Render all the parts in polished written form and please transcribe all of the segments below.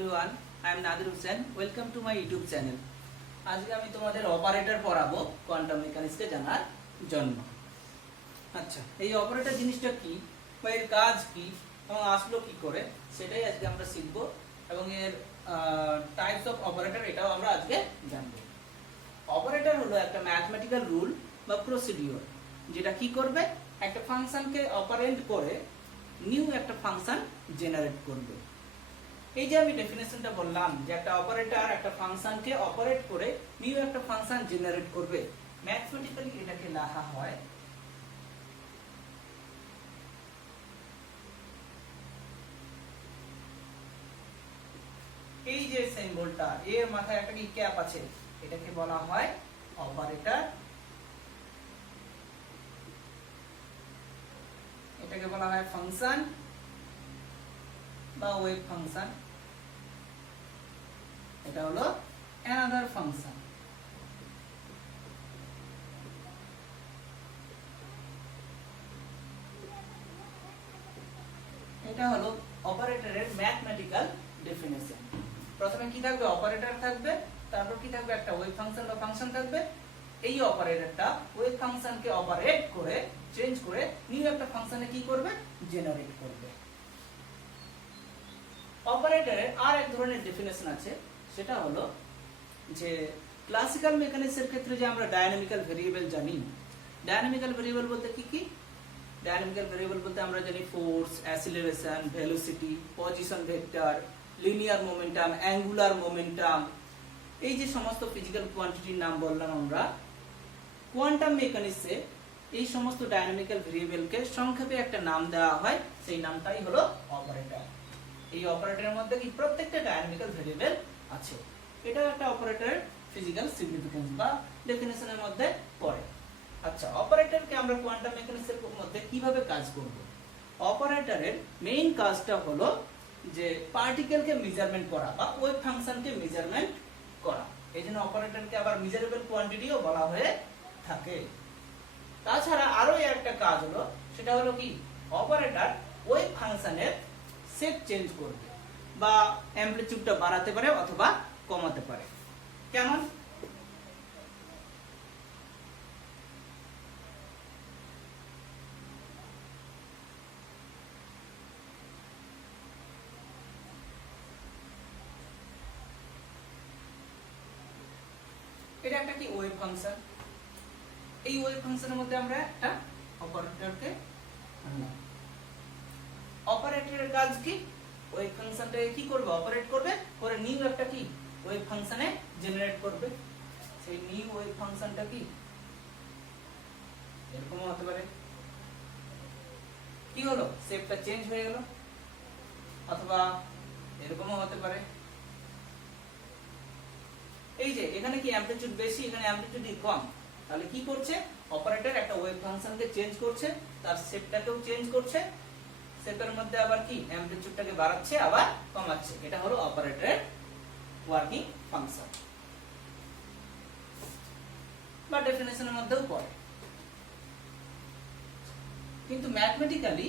Everyone, I am Nadir Hossain. Welcome to my YouTube channel. আজকে আমি তোমাদের অপারেটর পড়াবো কোয়ান্টাম মেকানিক্সকে জানার জন্য। আচ্ছা, এই অপারেটর জিনিসটা কি বা এর কাজ কি এবং আসলো কি করে সেটাই আজকে আমরা শিখব, এবং এর টাইপস অফ অপারেটর এটাও আমরা আজকে জানব। অপারেটর হলো একটা ম্যাথমেটিক্যাল রুল বা প্রসিডিওর, যেটা কি করবে, একটা ফাংশনকে অপারেন্ট করে নিউ একটা ফাংশন জেনারেট করবে। এই যে আমি ডেফিনেশনটা বললাম যে একটা অপারেটর একটা ফাংশনকে অপারেট করে নিউ একটা ফাংশন জেনারেট করবে, ম্যাথমেটিক্যালি এটাকে লেখা হয় এই যে সিম্বলটা, এর মাথায় একটা কি ক্যাপ আছে, এটাকে বলা হয় অপারেটর। এটাকে বলা হয় ফাংশন বা ওয়েভ ফাংশন। এটা হলো অ্যানাদার ফাংশন। এটা হলো অপারেটরের ম্যাথমেটিক্যাল ডেফিনেশন। প্রথমে কি থাকবে, অপারেটর থাকবে, তারপর কি থাকবে, একটা ওয়েভ ফাংশন বা ফাংশন থাকবে। এই অপারেটরটা ওয়েভ ফাংশনকে অপারেট করে চেঞ্জ করে নিউ একটা ফাংশনে কি করবে, জেনারেট করবে। অপারেটরের আর এক ধরনের ডেফিনেশন আছে, সেটা হলো যে ক্লাসিক্যাল মেকানিক্সের ক্ষেত্রে যে আমরা ডায়নামিক্যাল ভেরিয়েবল জানি, ডায়নামিক্যাল ভেরিয়েবল বলতে কি কি, ডায়নামিক্যাল ভেরিয়েবল বলতে আমরা জানি force, acceleration, velocity, position vector, linear momentum, angular momentum, এই যে সমস্ত ফিজিক্যাল কোয়ান্টিটির নাম বললাম আমরা। কোয়ান্টাম মেকানিক্সে এই সমস্ত ডায়নামিক্যাল ভেরিয়েবলকে সংক্ষেপে একটা নাম দেওয়া হয়, সেই নামটাই হলো অপারেটর। এই অপারেটরের মধ্যে কি প্রত্যেকটা ডায়নামিক্যাল ভেরিয়েবল আছে। এটা একটা অপারেটরের ফিজিক্যাল সিগনিফিকেন্স বা ডেফিনেশনের মধ্যে পড়ে। আচ্ছা, অপারেটরকে আমরা কোয়ান্টাম মেকানিক্সের মধ্যে কিভাবে কাজ করব? অপারেটরের মেইন কাজটা হলো যে পার্টিকেলকে মেজারমেন্ট করা বা ওয়েভ ফাংশনকে মেজারমেন্ট করা। এইজন্য অপারেটরকে আবার মেজারেবল কোয়ান্টিটিও বলা হয়ে থাকে। তাছাড়া আরো একটা কাজ হলো, সেটা হলো কি, অপারেটর ওয়েভ ফাংশনের শেপ চেঞ্জ করবে বা অ্যামপ্লিটিউডটা বাড়াতে পারে অথবা কমাতে পারে। কেমন? এটা একটা কি ওয়েভ ফাংশন। এই ওয়েভ ফাংশনের মধ্যে আমরা একটা অপারেটরকে আনলাম। অপারেটরের কাজ কি, ওয়েভ ফাংশনটাকে কি করবে, অপারেট করবে করে নিউ একটা কি ওয়েভ ফাংশনে জেনারেট করবে। সেই নিউ ওয়েভ ফাংশনটা কি এরকমও হতে পারে, কি হলো, শেপটা চেঞ্জ হয়ে গেল, অথবা এরকমও হতে পারে। এই যে এখানে কি অ্যামপ্লিটিউড বেশি, এখানে অ্যামপ্লিটিউড কম, তাহলে কি করছে, অপারেটর একটা ওয়েভ ফাংশনকে চেঞ্জ করছে, তার শেপটাকেও চেঞ্জ করছে, শেপের মধ্যে আবার কি অ্যামপ্লিটিউডটাকে বাড়াচ্ছে আবার কমাচ্ছে। এটা হলো অপারেটরের ওয়ার্কিং ফাংশন বা ডেফিনেশনের মধ্যেও পড়ে। কিন্তু ম্যাথমেটিক্যালি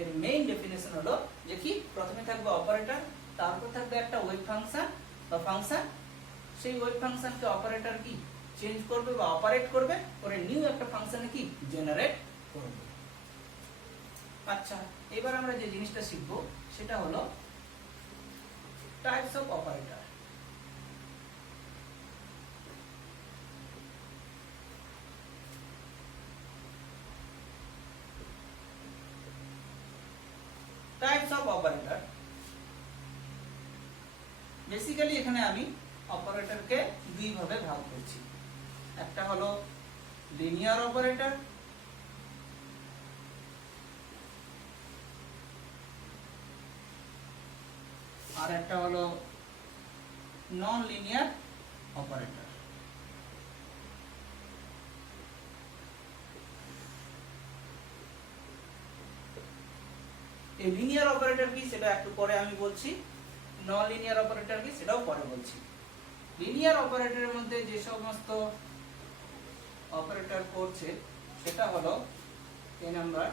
এর মেইন ডেফিনেশন হলো যে কি, প্রথমে থাকবে অপারেটর, তারপর থাকবে একটা ওয়েভ ফাংশন বা ফাংশন। সেই ওয়েভ ফাংশনকে অপারেটর কি চেঞ্জ করবে বা অপারেট করবে করে নিউ একটা ফাংশনে কি জেনারেট করবে। আচ্ছা, এবার আমরা যে জিনিসটা শিখবো সেটা হলো types of operator. Types of operator, basically এখানে আমি অপারেটরকে দুই ভাবে ভাগ করছি। একটা হলো লিনিয়ার অপারেটর, আর একটা হলো নন লিনিয়ার অপারেটর। এই লিনিয়ার অপারেটর কি সেটা একটু পরে আমি বলছি, নন লিনিয়ার অপারেটর কি সেটাও পরে বলছি। লিনিয়ার অপারেটরের মধ্যে যে সমস্ত অপারেটর করছে সেটা হলো এই নাম্বার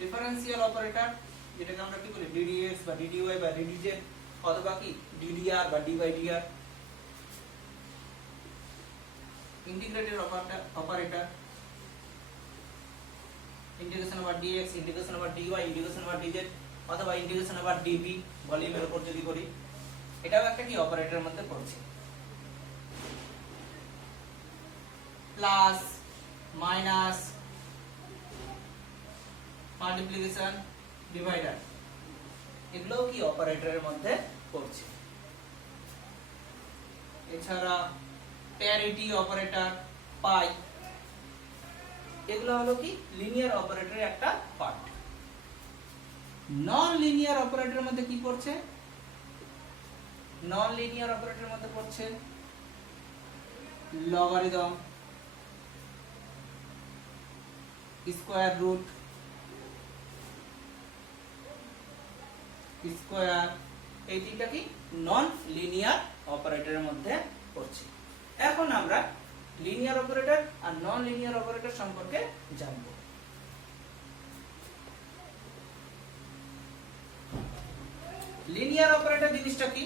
ডিফারেন্সিয়াল অপারেটর, যেটাকে আমরা কি বলি ডিডিএক্স বা ডিডিওয়াই বা ডিডিজেড, অথবা কি ডিডিআর বা D by DR, integrated operator, integration over DX, integration over DY, integration over DZ, অথবা ইন্টিগ্রেশন ওভার ডিবি ভলিউমের উপর যদি করি, এটাও একটা কি অপারেটরের মধ্যে পড়ছে। প্লাস মাইনাস মাল্টিপ্লিকেশন ডিভাইডার, এগুলো কি অপারেটরের মধ্যে পড়ছে। এছাড়া প্যারিটি অপারেটর, পাই, এগুলো হলো কি লিনিয়ার অপারেটরের একটা পার্ট। নন লিনিয়ার অপারেটরের মধ্যে কি পড়ছে? নন লিনিয়ার অপারেটরের মধ্যে পড়ছে লগারিদম, স্কয়ার রুট, স্কয়ার, এই তিনটা কি নন লিনিয়ার অপারেটরের মধ্যে পড়ছে। এখন আমরা লিনিয়ার অপারেটর আর নন লিনিয়ার অপারেটর সম্পর্কে জানব। লিনিয়ার অপারেটর জিনিসটা কি?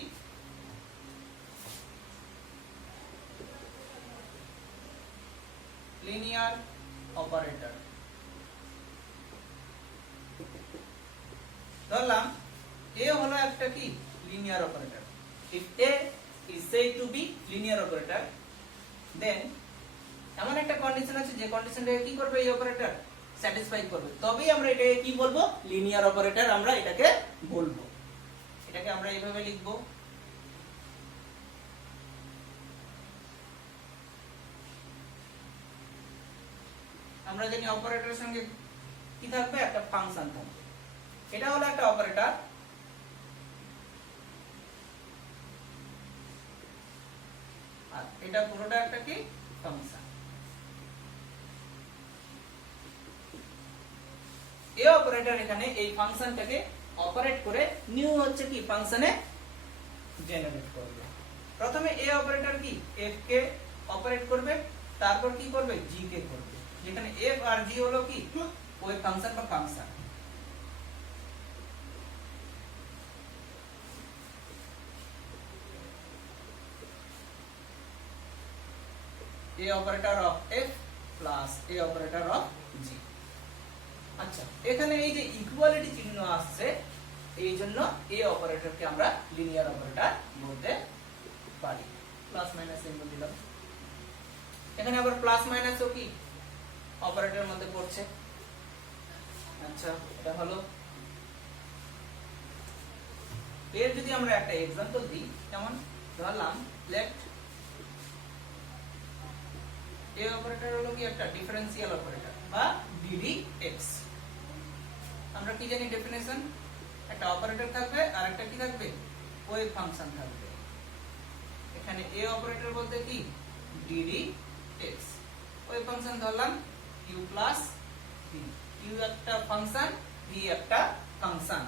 লিনিয়ার অপারেটর ধরলাম এ হলো একটা কি linear operator. if a is said to be linear operator, then এমন একটা কন্ডিশন আছে যে কন্ডিশনটাকে কি করবে এই অপারেটর স্যাটিসফাই করবে, তবেই আমরা এটাকে কি বলবো লিনিয়ার অপারেটর আমরা এটাকে বলবো। এটাকে আমরা এইভাবে লিখব, আমরা জানি অপারেটরের সঙ্গে কি থাকবে একটা ফাংশন থাকবে। এটা হলো একটা অপারেটর, আর এটা পুরোটা একটা কি ফাংশন। এই অপারেটর এখানে এই ফাংশনটাকে অপারেট করে নিউ হচ্ছে কি ফাংশনে জেনারেট করবে। প্রথমে এই অপারেটর কি f কে অপারেট করবে, তারপর কি করবে g কে করবে, যেখানে f আর g হলো কি ওই ফাংশন বা function. a operator of f plus a operator of g। আচ্ছা, এখানে এই যে ইকুয়ালিটি চিহ্ন আসছে এই জন্য a অপারেটরকে আমরা লিনিয়ার অপারেটর বলতে পারি। প্লাস মাইনাস সিম্বল দিলাম। এখানে আবার প্লাস মাইনাসও কি অপারেটরের মধ্যে পড়ছে। আচ্ছা, এটা হলো। এর যদি আমরা একটা एग्जांपल দিই, যেমন ধরলাম লেফট এ অপারেটর হলো কি একটা ডিফারেন্সিয়াল অপারেটর বা ddx। আমরা কি জানি ডেফিনেশন, একটা অপারেটর থাকবে আর একটা কি থাকবে ওয়েভ ফাংশন থাকবে। এখানে এ অপারেটর বলতে কি ddx, ওয়েভ ফাংশন ধরলাম u প্লাস v, u একটা ফাংশন, v একটা ফাংশন।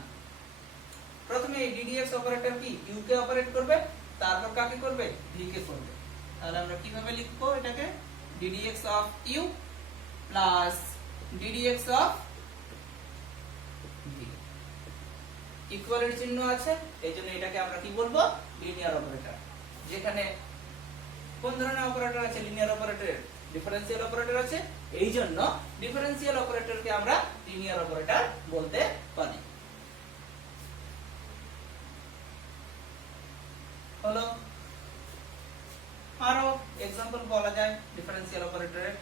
প্রথমে এই ddx অপারেটর কি u কে অপারেট করবে, তারপর কাকে করবে v কে করবে। তাহলে আমরা কিভাবে লিখবো এটাকে, ddx of u plus ddx of v। Equality চিহ্ন আছে, এইজন্য এটাকে আমরা কি বলবো লিনিয়ার অপারেটর। যেখানে কোন ধরনের অপারেটর আছে লিনিয়ার অপারেটরের, ডিফারেন্সিয়াল অপারেটর আছে, এইজন্য ডিফারেন্সিয়াল অপারেটরকে আমরা লিনিয়ার অপারেটর বলতে পারি। হলো। আরো एग्जांपल বলা যায় ডিফারেন্সিয়াল অপারেটরের।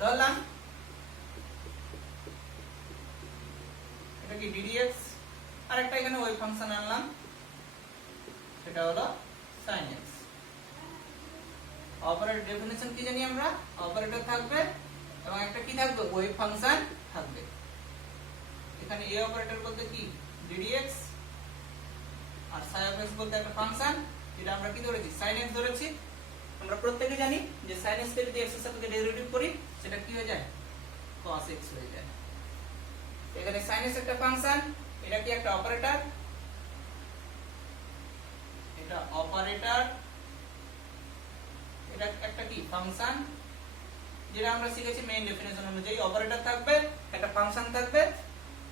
ধরলাম এটা কি ddx, আর একটা এখানে ওয়েভ ফাংশন আনলাম, সেটা হলো sin x। অপারেটর ডেফিনিশন কি জানি আমরা, অপারেটর থাকবে এবং একটা কি থাকবে ওয়েভ ফাংশন থাকবে। এখানে a অপারেটর বলতে কি ddx আর sin x বলতে একটা ফাংশন, যেটা আমরা কি ধরেছি sin x ধরেছি। আমরা প্রত্যেককে জানি যে sin x কে যদি x এর সাপেক্ষে ডেরিভেটিভ করি সেটা কি হয়ে যায় cos x হয়ে যায়। এখানে sin x একটা ফাংশন, এটা কি একটা অপারেটর, এটা অপারেটর এটা একটা কি ফাংশন, যেটা আমরা শিখেছি মেইন ডেফিনেশন অনুযায়ী অপারেটর থাকবে, একটা ফাংশন থাকবে,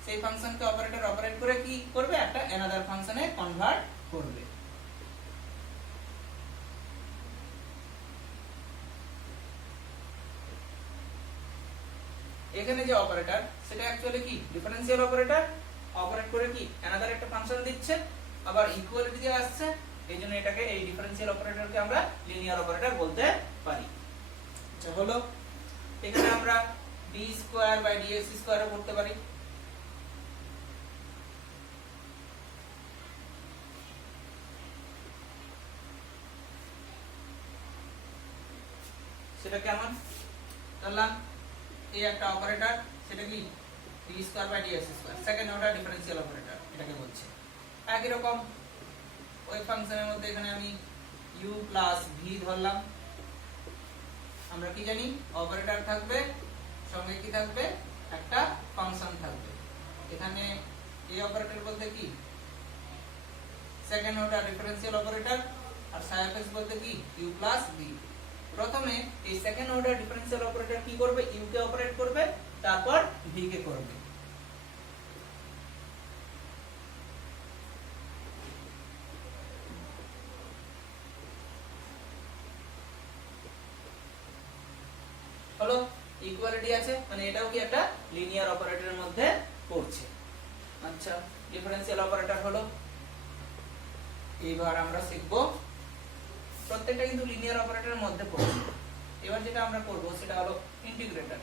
সেই ফাংশনকে অপারেটর অপারেট করে কি করবে, একটা অ্যানাদার ফাংশনে কনভার্ট করবে। এখানে যে অপারেটর সেটা অ্যাকচুয়ালি কি ডিফারেন্সিয়াল অপারেটর, অপারেট করে কি অ্যানাদার একটা ফাংশন দিচ্ছে, আবার ইকুয়ালিটি দিয়ে আসছে, এইজন্য এটাকে এই ডিফারেন্সিয়াল অপারেটরকে আমরা লিনিয়ার অপারেটর বলতে পারি। আচ্ছা হলো, এখানে আমরা d স্কয়ার বাই dx স্কয়ারও করতে পারি। সেটা কেমন ধরলাম, এই একটা অপারেটর, সেটা কি d square by dx square, second order differential operator এটাকে বলছে। একই রকম ওই ফাংশনের মধ্যে এখানে আমি u প্লাস v ধরলাম। আমরা কি জানি অপারেটর থাকবে, সঙ্গে কি থাকবে, একটা ফাংশন থাকবে। এখানে এই অপারেটর বলতে কি সেকেন্ড অর্ডার ডিফারেন্সিয়াল অপারেটর, আর psi of x বলতে কি u প্লাস v। প্রথমে এই সেকেন্ড অর্ডার ডিফারেন্সিয়াল অপারেটর কি করবে, u কে অপারেট করবে, তারপর v কে করবে। হলো, ইকুয়ালিটি আছে, মানে এটাও কি একটা লিনিয়ার অপারেটরের মধ্যে পড়ছে। আচ্ছা, ডিফারেন্সিয়াল অপারেটর হলো। এবার আমরা শিখব, প্রত্যেকটা কিন্তু লিনিয়ার অপারেটরের মধ্যে পড়ছে। এবার যেটা আমরা করব সেটা হলো ইন্টিগ্রেটর,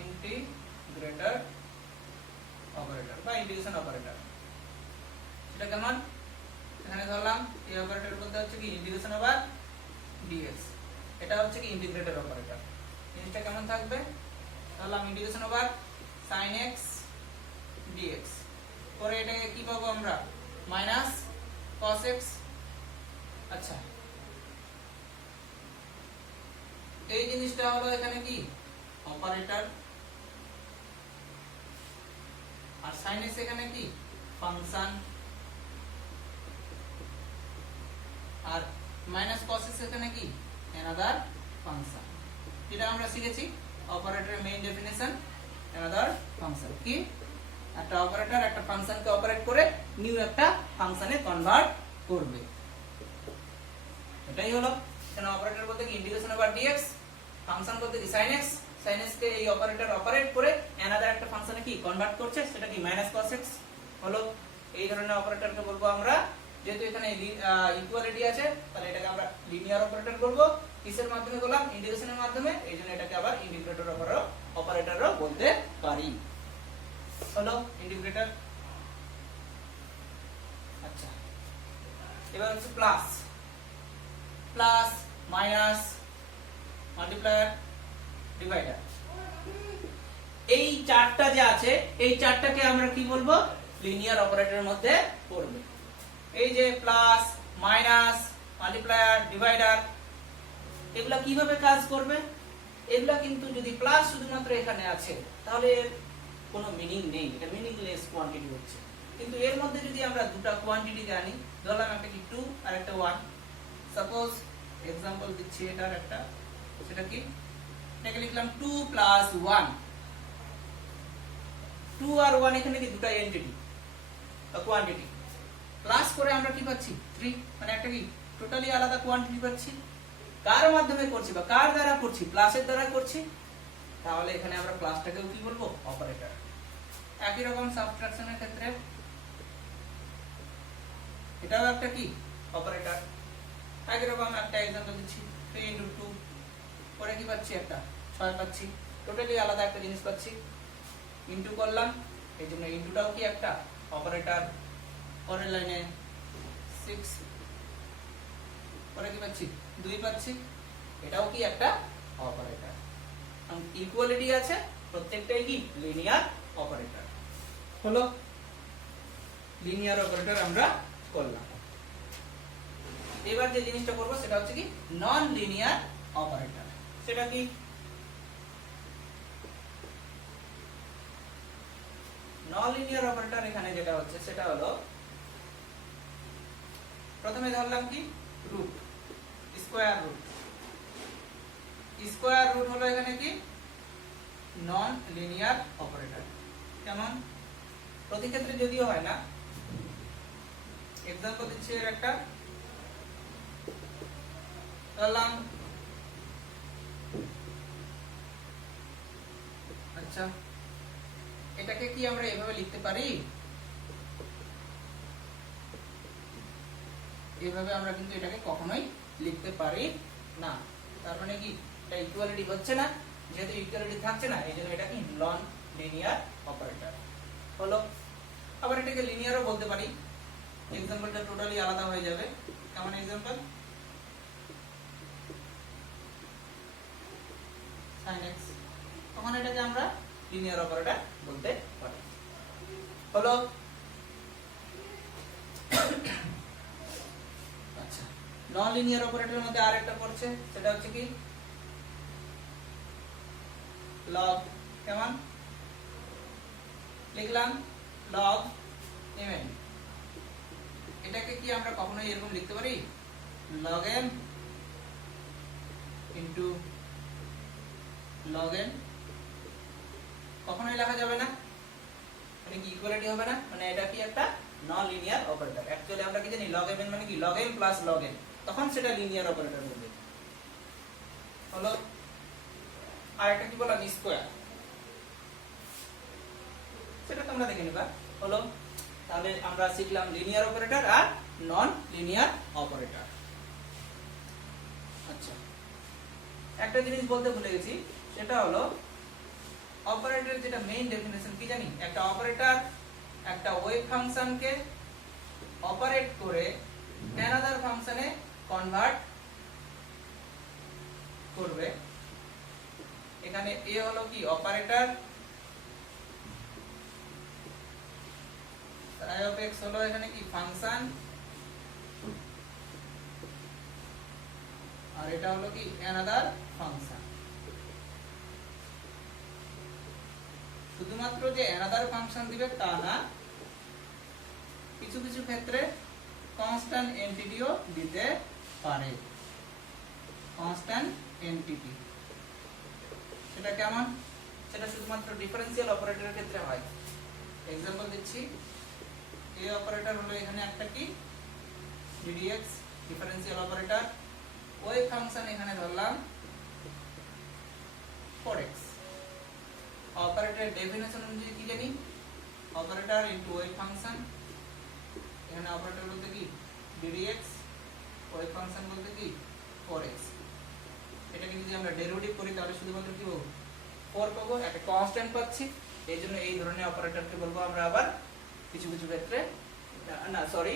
ইন্টিগ্রেটর অপারেটর বা ইন্টিগ্রেশন অপারেটর। সেটা কেমন, এখানে ধরলাম এই অপারেটর বলতে হচ্ছে কি ইন্টিগ্রেশন ওভার dx, এটা হচ্ছে কি ইন্টিগ্রেটর অপারেটর। জিনিসটা কেমন থাকবে, ধরলাম integration over sin x dx, পরে এটাকে কি পাবো আমরা, মাইনাস cos x। আচ্ছা, এই জিনিসটা হলো এখানে কি অপারেটর, আর sin x এখানে কি ফাংশন, আর মাইনাস cos x এখানে কি অ্যানাদার ফাংশন। যেটা আমরা শিখেছি অপারেটরের মেইন ডেফিনিশন, অ্যানাদার ফাংশন কি একটা অপারেটর একটা ফাংশনকে অপারেট করে নিউ একটা ফাংশনে কনভার্ট করবে। এটাই হলো, এখানে অপারেটর বলতে কি ইন্টিগ্রেশন ওভার dx, ফাংশন বলতে কি sin x, sin x কে এই অপারেটর অপারেট করে অ্যানাদার একটা ফাংশনে কি কনভার্ট করছে, সেটা কি মাইনাস cos x হলো। এই ধরনের অপারেটরকে বলবো আমরা, যেহেতু এখানে ইকুয়ালিটি আছে তাহলে এটাকে আমরা লিনিয়ার অপারেটর বলবো। কিসের মাধ্যমে বললাম, ইন্টিগ্রেশনের মাধ্যমে, এইজন্য এটাকে আবার ইন্টিগ্রেটর অপারেটরও বলতে পারি। হলো ইন্টিগ্রেটর। আচ্ছা, এবার হচ্ছে plus, plus minus multiplier divider, এই চারটা যে আছে এই চারটাকে আমরা কি বলবো, লিনিয়ার অপারেটরের মধ্যে পড়বে। এই যে প্লাস মাইনাস মাল্টিপ্লায়ার ডিভাইডার, এগুলা কিভাবে কাজ করবে, এগুলা কিন্তু যদি প্লাস শুধুমাত্র এখানে আছে তাহলে এর কোনো মিনিং নেই, এটা মিনিংলেস কোয়ান্টিটি হচ্ছে। কিন্তু এর মধ্যে যদি আমরা দুটো কোয়ান্টিটি জানি, ধরলাম একটা কি 2 আর একটা 1, সাপোজ एग्जांपल দিচ্ছি এটার একটা, সেটা কি এটাকে লিখলাম 2 প্লাস 1, 2 আর 1 এখানে কি দুটো এন্টিটি বা কোয়ান্টিটি, প্লাস করে আমরা কি পাচ্ছি 3, মানে একটা কি টোটালি আলাদা কোয়ান্টিটি পাচ্ছি। কার মাধ্যমে করছি বা কার দ্বারা করছি, প্লাসের দ্বারা করছি, তাহলে এখানে আমরা প্লাসটাকেও কি বলবো, অপারেটর। একই রকম সাবট্রাকশনের ক্ষেত্রে এটাও একটা কি অপারেটর। একই রকম একটা एग्जांपल দিচ্ছি 3 * 2, পরে কি পাচ্ছি একটা 6 পাচ্ছি, টোটালি আলাদা একটা জিনিস পাচ্ছি, ইনটু করলাম, এইজন্য ইনটুটাও কি একটা অপারেটর। পরের লাইনে 6, পরে কি পাচ্ছি 2 পাচ্ছি, এটাও কি একটা অপারেটর। ইকুয়ালিটি আছে, প্রত্যেকটাই কি লিনিয়ার অপারেটর। হলো লিনিয়ার অপারেটর আমরা করলাম। এবার যে জিনিসটা করব সেটা হচ্ছে কি নন লিনিয়ার অপারেটর। সেটা কি, নন লিনিয়ার অপারেটর এখানে যেটা হচ্ছে সেটা হলো, প্রথমে ধরলাম কি root square root. Square root হলো এখানে কি নন লিনিয়ার অপারেটর। কেমন? প্রতি ক্ষেত্রে যদিও হয় না, एग्जांपल দিচ্ছি এর একটা ধরলাম। আচ্ছা, এটাকে কি আমরা এভাবে লিখতে পারি? এভাবে আমরা কিন্তু এটাকে কখনোই লিখতে পারি না। তার মানে কি এটা ইকুয়ালিটি হচ্ছে না, যেহেতু ইকুয়ালিটি থাকছে না এইজন্য এটা কি নন লিনিয়ার অপারেটর হলো। আবার এটাকে লিনিয়ারও বলতে পারি, एग्जांपलটা টোটালি আলাদা হয়ে যাবে। কেমন एग्जांपल? sin x, তখন এটাকে আমরা লিনিয়ার অপারেটর বলতে পারি হলো। আচ্ছা, নন লিনিয়ার অপারেটরের মধ্যে আরেকটা পড়ছে, সেটা হচ্ছে কি log। কেমন লিখলাম? log mn। এটাকে কি আমরা কখনোই এরকম লিখতে পারি log m into log n? কখনোই লেখা যাবে না, মানে কি ইকুয়ালিটি হবে না, মানে এটা কি একটা নন লিনিয়ার অপারেটর। অ্যাকচুয়ালি আমরা কি জানি log m মানে কি log m plus log n, তখন সেটা লিনিয়ার অপারেটর হবে হলো। আর এটা কি বললাম স্কয়ার, সেটা তোমরা দেখে নিবা হলো। তাহলে আমরা শিখলাম লিনিয়ার অপারেটর আর নন লিনিয়ার অপারেটর। আচ্ছা, একটা জিনিস বলতে ভুলে গেছি, সেটা হলো অপারেটরের যেটা মেইন ডেফিনেশন কি জানি, একটা অপারেটর একটা ওয়েভ ফাংশনকে অপারেট করে অ্যানাদার ফাংশনে কনভার্ট করবে। এখানে এ হলো কি অপারেটর, i of x হলো এখানে কি ফাংশন, আর এটা হলো কি অ্যানাদার ফাংশন। শুধুমাত্র যে অ্যানাদার ফাংশন দিবে তা না, কিছু কিছু ক্ষেত্রে কনস্ট্যান্ট এন্টিটিও দিতে পারে। কনস্ট্যান্ট এন্টিটি সেটা কেমন? সেটা শুধুমাত্র ডিফারেন্সিয়াল অপারেটরের ক্ষেত্রে হয়। एग्जांपल দিচ্ছি, এ অপারেটর হলো এখানে একটা কি ddx ডিফারেন্সিয়াল অপারেটর, ওই ফাংশন এখানে ধরলাম 4x। অপারেটরের ডেফিনেশন অনুযায়ী কি জানি অপারেটর ইনটু ওই ফাংশন, এখানে অপারেটর বলতে কি ddx, ওই ফাংশন বলতে কি 4x। এটাকে যদি আমরা ডেরিভেটিভ করি তাহলে শুধুমাত্র কি পাবো 4 পাবো, একটা কনস্ট্যান্ট পাচ্ছি। এইজন্য এই ধরনের অপারেটরকে বলবো আমরা আবার কিছু কিছু ক্ষেত্রে না সরি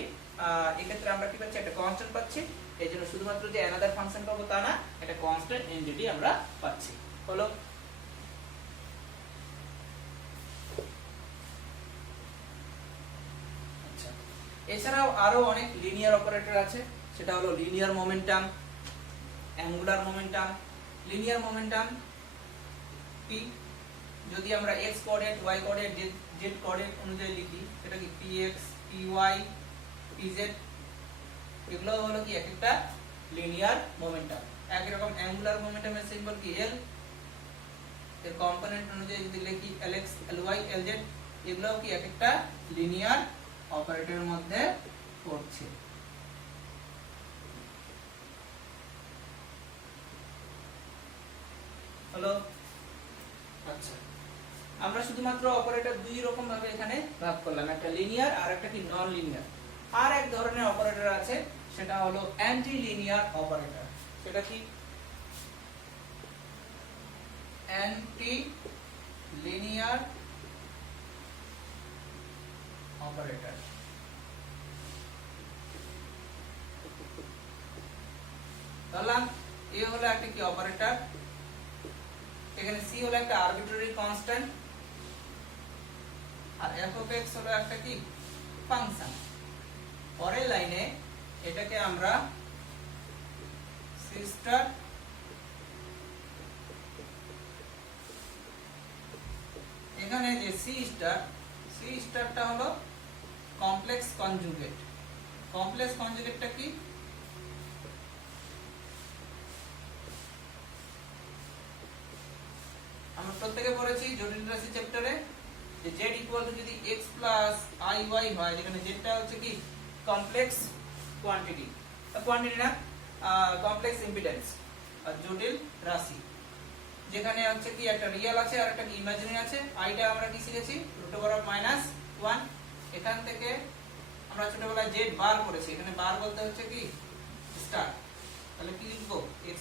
এই ক্ষেত্রে আমরা কি পাচ্ছি একটা কনস্ট্যান্ট পাচ্ছি। এইজন্য শুধুমাত্র যে অ্যানাদার ফাংশন পাবো তা না, একটা কনস্ট্যান্ট এন্টিটি আমরা পাচ্ছি হলো। আচ্ছা, এছাড়াও আরো অনেক লিনিয়ার অপারেটর আছে, সেটা হলো linear momentum, angular momentum. Linear momentum কি, যদি আমরা x coordinate y coordinate z coordinate অনুযায়ী লিখি, এটা কি px py pz, এগুলো হলো কি একটা লিনিয়ার মোমেন্টাম। একই রকম অ্যাঙ্গুলার মোমেন্টামের সিম্বল কি l, এর কম্পোনেন্ট অনুযায়ী যদি লিখি lx ly lz, এগুলো কি একটা লিনিয়ার অপারেটরের মধ্যে পড়ছে হলো। আচ্ছা, আমরা শুধুমাত্র অপারেটর দুই রকম ভাবে এখানে ভাগ করলাম, একটা লিনিয়ার আর একটা কি নন লিনিয়ার। আর এক ধরনের অপারেটর আছে, সেটা হলো অ্যান্টি লিনিয়ার অপারেটর। সেটা কি অ্যান্টি লিনিয়ার অপারেটর। ধরলাম এ হলো একটা কি অপারেটর, এখানে c হলো একটা আরবিট্রারি কনস্ট্যান্ট, আর f of x হলো একটা কি ফাংশন। পরের লাইনে এটাকে আমরা c স্টার, এখানে যে c স্টারটা হলো কমপ্লেক্স কনজুগেট। কমপ্লেক্স কনজুগেটটা কি আমরা প্রত্যেকে পড়েছি জটিল রাশি চ্যাপ্টারে যে z ইকুয়াল টু যদি x প্লাস iy হয়, যেখানে z টা হচ্ছে কি কমপ্লেক্স কোয়ান্টিটি, কোয়ান্টিটি না কমপ্লেক্স ইম্পিডেন্স আর জটিল রাশি, যেখানে হচ্ছে কি একটা রিয়েল আছে আর একটা কি ইমাজিনারি আছে। i টা আমরা কি শিখেছি √(-1), এখান থেকে আমরা ছোটবেলায় z বার করেছি, এখানে বার বলতে হচ্ছে কি স্টার, তাহলে কি লিখবো x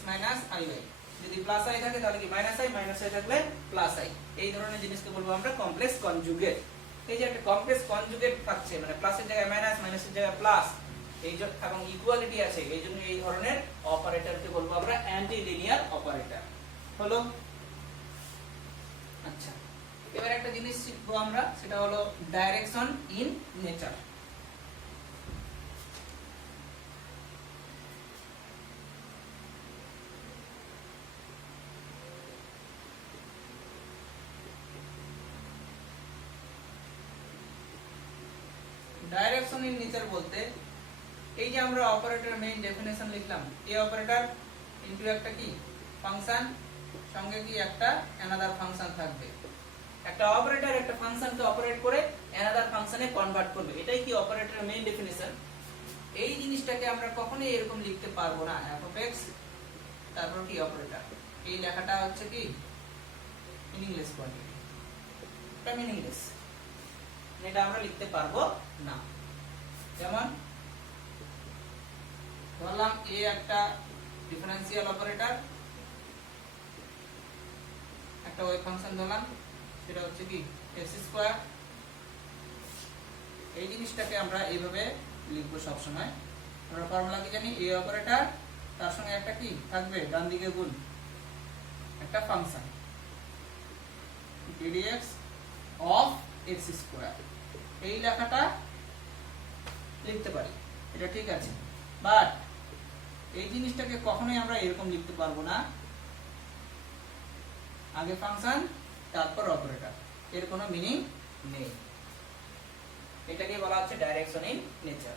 iy, যদি প্লাস i থাকে তাহলে কি মাইনাস i থাকলে প্লাস i। এই ধরনের জিনিসকে বলবো আমরা কমপ্লেক্স কনজুগেট। এই যে একটা কমপ্লেক্স কনজুগেট থাকছে, মানে প্লাসের জায়গায় মাইনাস, মাইনাসের জায়গায় প্লাস, এই যে এবং ইকুয়ালিটি আছে, এই জন্য এই ধরনের অপারেটরকে বলবো আমরা অ্যান্টি লিনিয়ার অপারেটর। হলো? আচ্ছা, এবার একটা জিনিস শিখবো আমরা, সেটা হলো direction in nature. Direction in nature বলতে এই যে আমরা অপারেটর মেইন ডেফিনেশন লিখলাম, এই অপারেটর ইনটু একটা কি ফাংশন, সঙ্গে কি একটা অ্যানাদার ফাংশন থাকবে। একটা অপারেটর একটা ফাংশনকে অপারেট করে অ্যানাদার ফাংশনে কনভার্ট করবে, এটাই কি অপারেটরের মেইন ডেফিনেশন। এই জিনিসটাকে আমরা কখনোই এরকম লিখতে পারবো না f(x) তারপর কি অপারেটর, এই লেখাটা হচ্ছে কি মিনিংলেস কোয়ান্টিটি, এটা মিনিংলেস, এটা আমরা লিখতে পারবো না। যেমন ধরলাম a একটা ডিফারেন্সিয়াল অপারেটর, একটা ওয়েভ ফাংশন ধরলাম, সেটা হচ্ছে কি x²। এই জিনিসটাকে আমরা এইভাবে লিখবো সব সময়। আমরা ফর্মুলা কি জানি, a অপারেটর তার সঙ্গে একটা কি থাকবে ডান দিকে গুণ একটা ফাংশন ddx অফ x², এই লেখাটা লিখতে পারি, এটা ঠিক আছে। বাট এই জিনিসটাকে কখনোই আমরা এরকম লিখতে পারবো না, আগে ফাংশন তারপর অপারেটর, এর কোনো মিনিং নেই। এটাকে বলা হচ্ছে ডাইরেকশন ইন নেচার।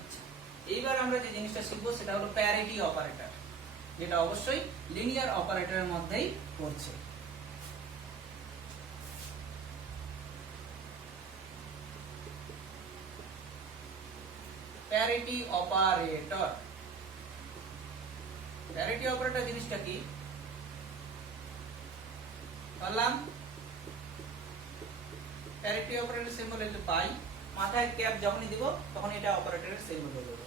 আচ্ছা, এইবার আমরা যে জিনিসটা শিখবো সেটা হলো প্যারিটি অপারেটর, যেটা অবশ্যই লিনিয়ার অপারেটরের মধ্যেই পড়ছে। প্যারিটি অপারেটর, প্যারিটি অপারেটর জিনিসটা কি বললাম, প্যারিটি অপারেটরের সিম্বল হচ্ছে পাই, মাথায় ক্যাপ যখনই দিব তখন এটা অপারেটরের সিম্বল হয়ে যাবে।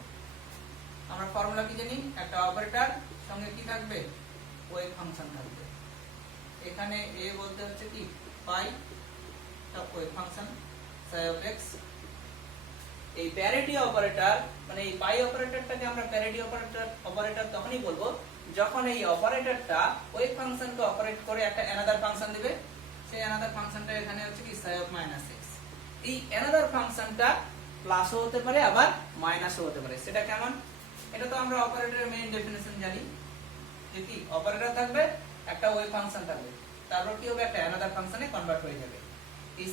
আমরা ফর্মুলা কি জানি, একটা অপারেটর সঙ্গে কি থাকবে ওয়েভ ফাংশন থাকবে, এখানে a বলতে হচ্ছে কি পাই, সব ওয়েভ ফাংশন ψ(x). এই প্যারিটি অপারেটর মানে এই পাই অপারেটরটাকে আমরা প্যারিটি অপারেটর তখনই বলবো যখন এই অপারেটরটা ওয়েভ ফাংশনকে অপারেট করে একটা অ্যানাদার ফাংশন দিবে, সেই অ্যানাদার ফাংশনটা এখানে হচ্ছে কি ψ(-x). এই অ্যানাদার ফাংশনটা প্লাসও হতে পারে আবার মাইনাসও হতে পারে। সেটা কেমন, এটা তো আমরা অপারেটরের মেইন ডেফিনেশন জানি যে কি অপারেটর থাকবে, একটা ওয়েভ ফাংশন থাকবে, তারপর কি হবে একটা অ্যানাদার ফাংশনে কনভার্ট হয়ে যাবে। এই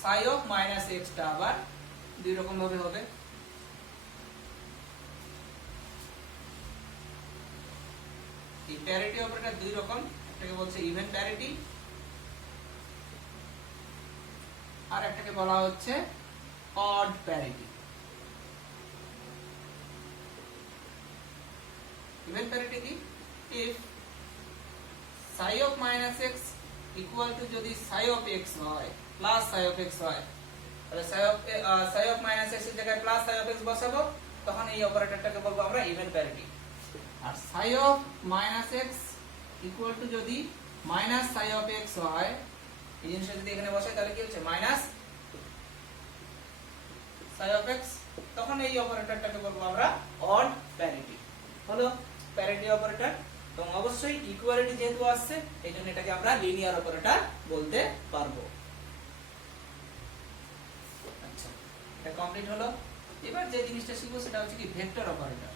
ψ(-x) টা আবার দুই রকম ভাবে হবে। এই প্যারিটি অপারেটর দুই রকম, একটাকে বলছে ইভেন প্যারিটি আর একটাকে বলা হচ্ছে অড প্যারিটি। ইভেন প্যারিটি কি, if ψ(-x) ইকুয়াল টু যদি ψ(x) হয় প্লাস ψ(x) হয়, তাহলে ψ(-x) এর জায়গায় প্লাস ψ(x) বসাবো, তখন এই অপারেটরটাকে বলবো আমরা ইভেন প্যারিটি। আর ψ(-x) ইকুয়াল টু যদি মাইনাস ψ(x) হয়, এই জিনিসটা যদি এখানে বসাই তাহলে কি হচ্ছে মাইনাস ψ(x), তখন এই অপারেটরটাকে বলবো আমরা অড প্যারিটি। হলো প্যারিটি অপারেটর। এবং অবশ্যই ইকুয়ালিটি যেহেতু আসছে এই জন্য এটাকে আমরা লিনিয়ার অপারেটর বলতে পারবো। আচ্ছা, এটা কমপ্লিট হলো। এবার যে জিনিসটা শিখবো সেটা হচ্ছে কি ভেক্টর অপারেটর।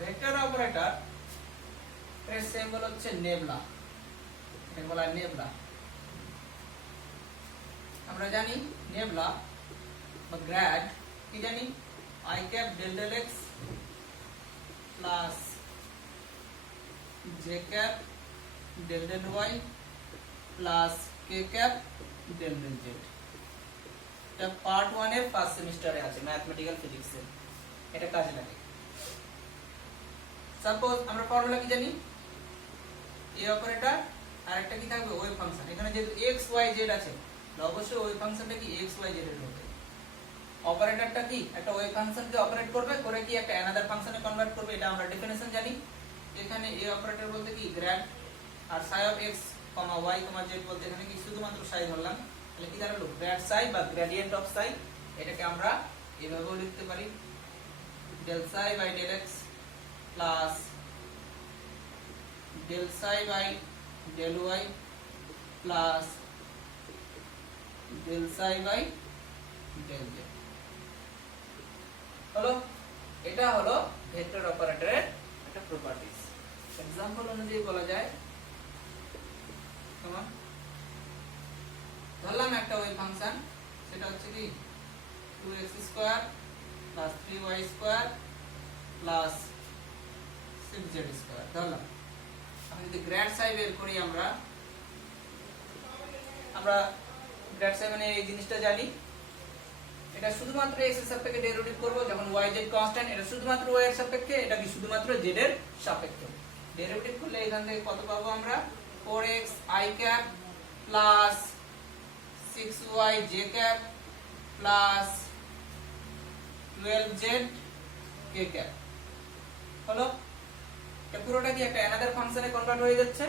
ভেক্টর অপারেটর এর সিম্বল হচ্ছে নেবলা, এর বলা হয় নেবলা। আমরা জানি নেবলা বা গ্র্যাড কি জানি, I cap del del X plus J cap del del Y plus K cap del del Z. এটা পার্ট 1 এর ফার্স্ট সেমিস্টারে আছে ম্যাথমেটিক্যাল ফিজিক্সে, এটা কাজে লাগে। সাপোজ আমরা ফর্মুলা কি জানি, এ অপারেটর আর একটা কি থাকবে ওয়েভ ফাংশন। এখানে যেহেতু এক্স ওয়াই জেড আছে, অবশ্যই ওয়েভ ফাংশনটা কি এক্স ওয়াই জেড এর হবে। অপারেটরটা কি একটা ওয়েভ ফাংশনকে অপারেট করবে, করে কি একটা অ্যানাদার ফাংশনে কনভার্ট করবে, এটা আমরা ডেফিনেশন জানি। এখানে এ অপারেটর বলতে কি গ্র্যাড, আর psi of X comma Y comma Z বলতে এখানে কি শুধুমাত্র সাই ধরলাম, তাহলে কি দাঁড়ালো গ্র্যাড সাই বা গ্রেডিয়েন্ট অফ সাই। এটাকে আমরা এভাবেও লিখতে পারি, del psi by del X plus del psi by del Y plus del psi by del Z. হলো, এটা হলো ভেক্টর অপারেটরের একটা প্রপার্টিজ। এক্সাম্পল অনুযায়ী বলা যায়, কেমন ধরলাম একটা ওয়েভ ফাংশন, সেটা হচ্ছে কি 2x square plus 3y square plus 6z square ধরলাম। আমি যদি গ্র্যাড সাই বের করি, আমরা গ্র্যাড সাই মানে এই জিনিসটা জানি, এটা শুধুমাত্র x এর সাপেক্ষে ডেরিভেটিভ করব, যখন y z কনস্ট্যান্ট, এটা শুধুমাত্র y এর সাপেক্ষে, এটা কি শুধুমাত্র z এর সাপেক্ষে। ডেরিভেটিভ করলে এখান থেকে কত পাবো আমরা, 4x i cap plus 6y j cap plus 12z k cap. হলো, এটা পুরোটা কি একটা অ্যানাদার ফাংশনে কনভার্ট হয়ে যাচ্ছে,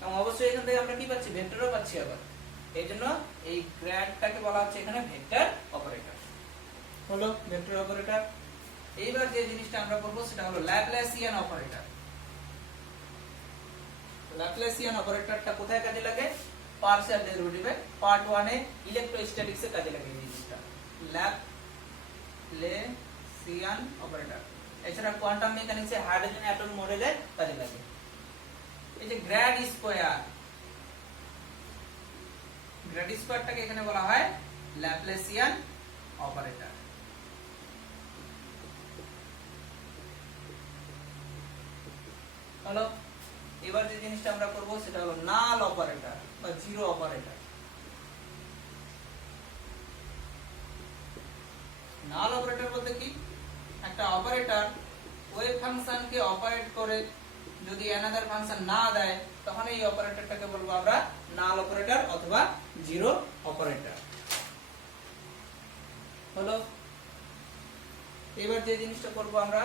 এবং অবশ্যই এখান থেকে আমরা কি পাচ্ছি, ভেক্টরও পাচ্ছি আবার। এইজন্য এই গ্র্যাডটাকে বলা হচ্ছে এখানে ভেক্টর অপারেটর। হলো ভেক্টর অপারেটর। এইবার যে জিনিসটা আমরা করব সেটা হলো ল্যাপ্লাসিয়ান অপারেটর। ল্যাপ্লাসিয়ান অপারেটরটা কোথায় কাজে লাগে, পার্শিয়াল ডেরিভেটিভে পার্ট 1 এ ইলেকট্রোস্ট্যাটিক্সে কাজে লাগে এই জিনিসটা, ল্যাপ্লাসিয়ান অপারেটর। এছাড়া কোয়ান্টাম মেকানিক্সে হাইড্রোজেন অ্যাটম মডেলে কাজে লাগে। এই যে গ্র্যাড স্কয়ারটাকে এখানে বলা হয় ল্যাপ্লাসিয়ান অপারেটর। হলো, এবার যে জিনিসটা আমরা করব সেটা হলো নাল অপারেটর বা জিরো অপারেটর। নাল অপারেটর বলতে কি, একটা অপারেটর ওয়েভ ফাংশনকে অপারেট করে যদি অ্যানাদার ফাংশন না দেয়, তখন এই অপারেটরটাকে বলবো আমরা নাল অপারেটর অথবা জিরো অপারেটর। হলো, এবার যে জিনিসটা করব আমরা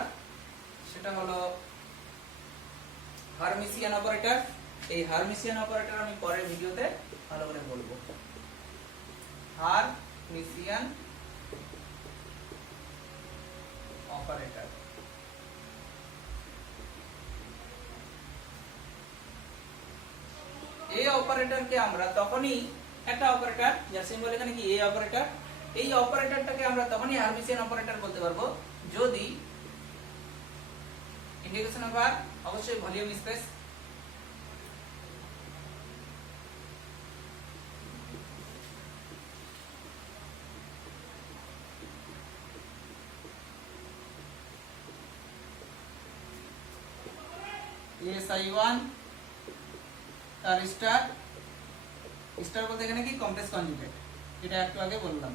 সেটা হলো হারমিসিয়ান অপারেটর। এই হারমিসিয়ান অপারেটর আমি পরের ভিডিওতে ভালো করে বলবো। হারমিসিয়ান অপারেটর, এই অপারেটরকে আমরা তখনই, একটা অপারেটর যার সিম্বল এখানে কি এ অপারেটর, এই অপারেটরটাকে আমরা তখনই হারমিসিয়ান অপারেটর বলতে পারবো যদি ইন্টিগ্রেশন অফ আর অবশ্যই ভলিউম স্পেস SI1 তার স্টার বলতে এখানে কি কমপ্লেক্স কনজুগেট, এটা একটু আগে বললাম।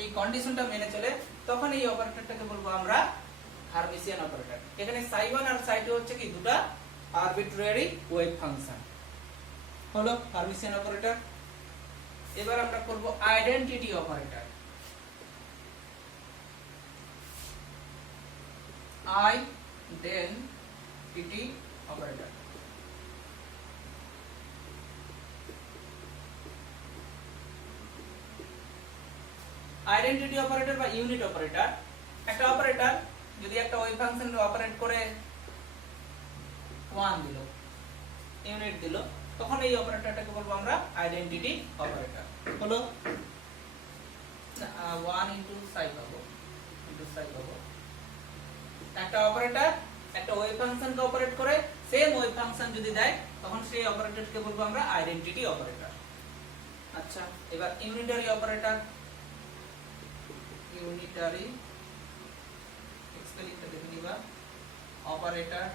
এই কন্ডিশনটা মেনে চলে তখন এই অপারেটরটাকে বলবো আমরা হারমিসিয়ান অপারেটর। এখানে সাই1 আর সাই2 হচ্ছে কি দুটো আরবিট্রারি ওয়েভ ফাংশন। হলো হারমিসিয়ান অপারেটর। এবার আমরা করব identity operator. Identity operator, identity operator বা ইউনিট অপারেটর। একটা অপারেটর যদি একটা ওয়েভ ফাংশন অপারেট করে 1 দিল, ইউনিট দিল, তখন এই অপারেটরটাকে বলবো আমরা আইডেন্টিটি অপারেটর। হলো 1 ইনটু সাই পাবো, একটা অপারেটর একটা ওয়েভ ফাংশনকে অপারেট করে, সেম ওয়েভ ফাংশন যদি দেয় তখন সেই অপারেটরকে বলবো আমরা আইডেন্টিটি অপারেটর। আচ্ছা, এবার ইউনিটারি অপারেটর, ইউনিটারি স্পেলিংটা দেখে নিবা, অপারেটর।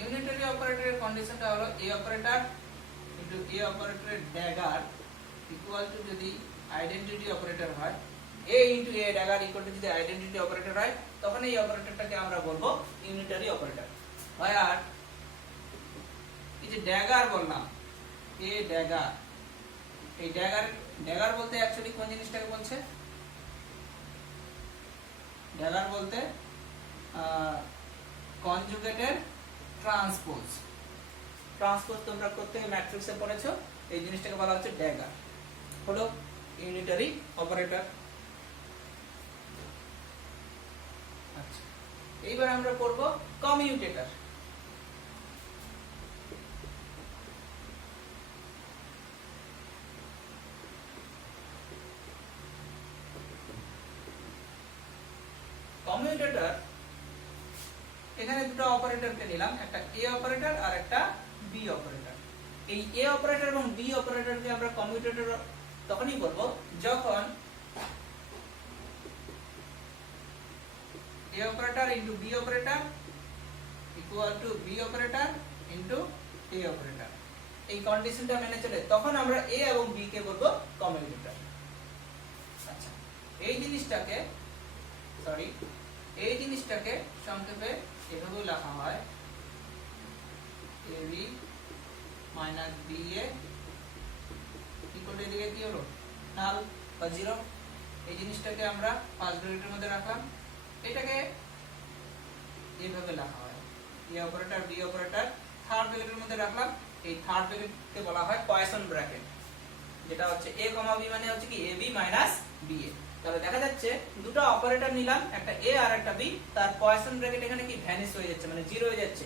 ইউনিটারি অপারেটরের কন্ডিশনটা হলো এ অপারেটর ইনটু এ অপারেটরের ড্যাগার ইকুয়াল টু যদি আইডেন্টিটি অপারেটর হয়, A into A dagger equal to যদি আইডেন্টিটি অপারেটর হয়, তখন এই অপারেটরটাকে আমরা বলবো ইউনিটারি অপারেটর। হয় আর এই যে ড্যাগার বললাম, এ ড্যাগার, এই ড্যাগার বলতে অ্যাকচুয়ালি কোন জিনিসটাকে বলছে? ড্যাগার বলতে কনজুগেটেড ট্রান্সপোজ। ট্রান্সপোজ তোমরা প্রত্যেকে ম্যাট্রিক্সে পড়েছো, এই জিনিসটাকে বলা হচ্ছে ড্যাগার, হলো ইউনিটারি অপারেটর। আচ্ছা, এইবার আমরা পড়ব কমিউটেটর। কমিউটেটর, এখানে দুটো অপারেটরকে নিলাম, একটা এ অপারেটর আর একটা বি অপারেটর। এই এ অপারেটর এবং বি অপারেটরকে আমরা কমিউটেটর তখনই বলবো যখন A operator into B operator equal to B operator into A operator. এই কন্ডিশনটা মেনে চলে তখন আমরা এ এবং বি কে বলবো কমিউটেটর। আচ্ছা, এই জিনিসটাকে সংক্ষেপে এভাবে লেখা হয় ab minus ba equal to এদিকে কি হলো নাল বা জিরো। এই জিনিসটাকে আমরা ফার্স্ট ব্র্যাকেটের মধ্যে রাখলাম, এটাকে এইভাবে লেখা হয় এ অপারেটর বি অপারেটর, থার্ড ব্র্যাকেটের মধ্যে রাখলাম, এই থার্ড ব্র্যাকেটকে বলা হয় পয়সন ব্র্যাকেট, যেটা হচ্ছে a কমা b মানে হচ্ছে কি ab মাইনাস ba। তাহলে দেখা যাচ্ছে দুটো অপারেটর নিলাম, একটা a আর একটা b, তার পয়সন ব্র্যাকেট এখানে কি ভ্যানিশ হয়ে যাচ্ছে, মানে জিরো হয়ে যাচ্ছে।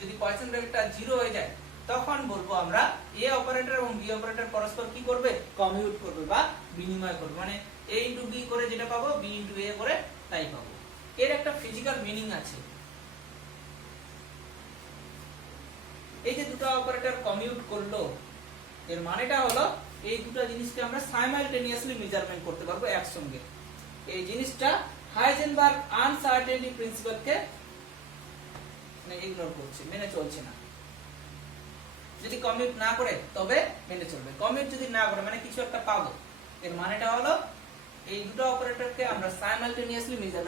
যদি পয়সন ব্র্যাকেটটা জিরো হয়ে যায় তখন বলবো আমরা এ অপারেটর এবং বি অপারেটর পরস্পর কি করবে, কমিউট করবে বা বিনিময় করবে, মানে a ইনটু b করে যেটা পাবো b ইনটু a করে তাই পাবো। এর একটা ফিজিক্যাল মিনিং আছে। এই যে দুটো অপারেটর কমিউট করলো, এর মানেটা হলো এই দুটো জিনিসকে আমরা সাইমালটেনিয়াসলি মেজারমেন্ট করতে পারবো একসঙ্গে। এই জিনিসটা হাইজেনবার্গ আনসার্টেনিটি প্রিন্সিপালকে ইগনোর করছে, মেনে চলছে না। যদি কমিউট না করে তবে মেনে চলবে, কমিউট যদি না করে মানে কিছু একটা পাবো। এর মানেটা হলো এই দুটো অপারেটরকে আমরা সাইমালটেনিয়াসলি মেজারমেন্ট